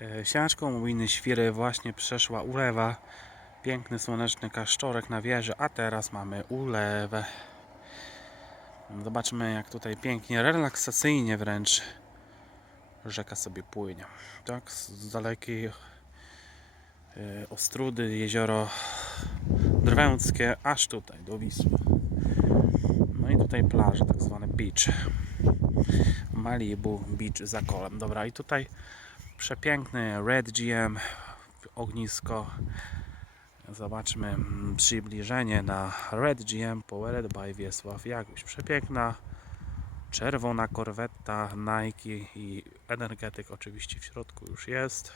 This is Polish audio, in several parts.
E, Siaczką Mowiny Świry właśnie przeszła ulewa. Piękny słoneczny kasztorek na wieży, a teraz mamy ulewę. Zobaczmy jak tutaj pięknie, relaksacyjnie wręcz rzeka sobie płynie. Tak, z dalekiej e, Ostrudy, jezioro Drwęckie, aż tutaj do Wisły. No i tutaj plaża, tak zwane beach. Malibu Beach za kolem. Dobra, i tutaj przepiękny Red GM, ognisko. Zobaczmy mm, przybliżenie na Red GM Powered by Wiesław Jaguś. Przepiękna czerwona korwetta Nike i energetyk oczywiście w środku już jest.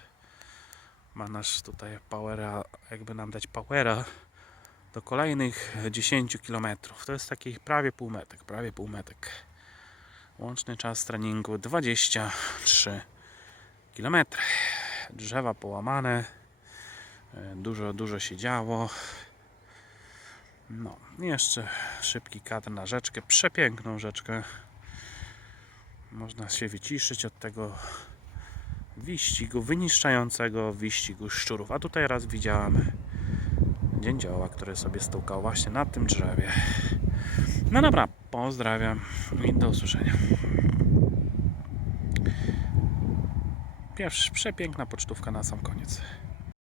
Ma nasz tutaj powera, jakby nam dać powera do kolejnych 10 km. To jest taki prawie półmetek, prawie półmetek. Łączny czas treningu 23 km. Drzewa połamane. e, Dużo, dużo się działo. No, jeszcze szybki kadr na rzeczkę. Przepiękną rzeczkę. Można się wyciszyć od tego wyścigu, wyniszczającego wyścigu szczurów. A tutaj raz widziałem dzięcioła, który sobie stukał właśnie na tym drzewie. No dobra, pozdrawiam i do usłyszenia. Pierwsza przepiękna pocztówka na sam koniec.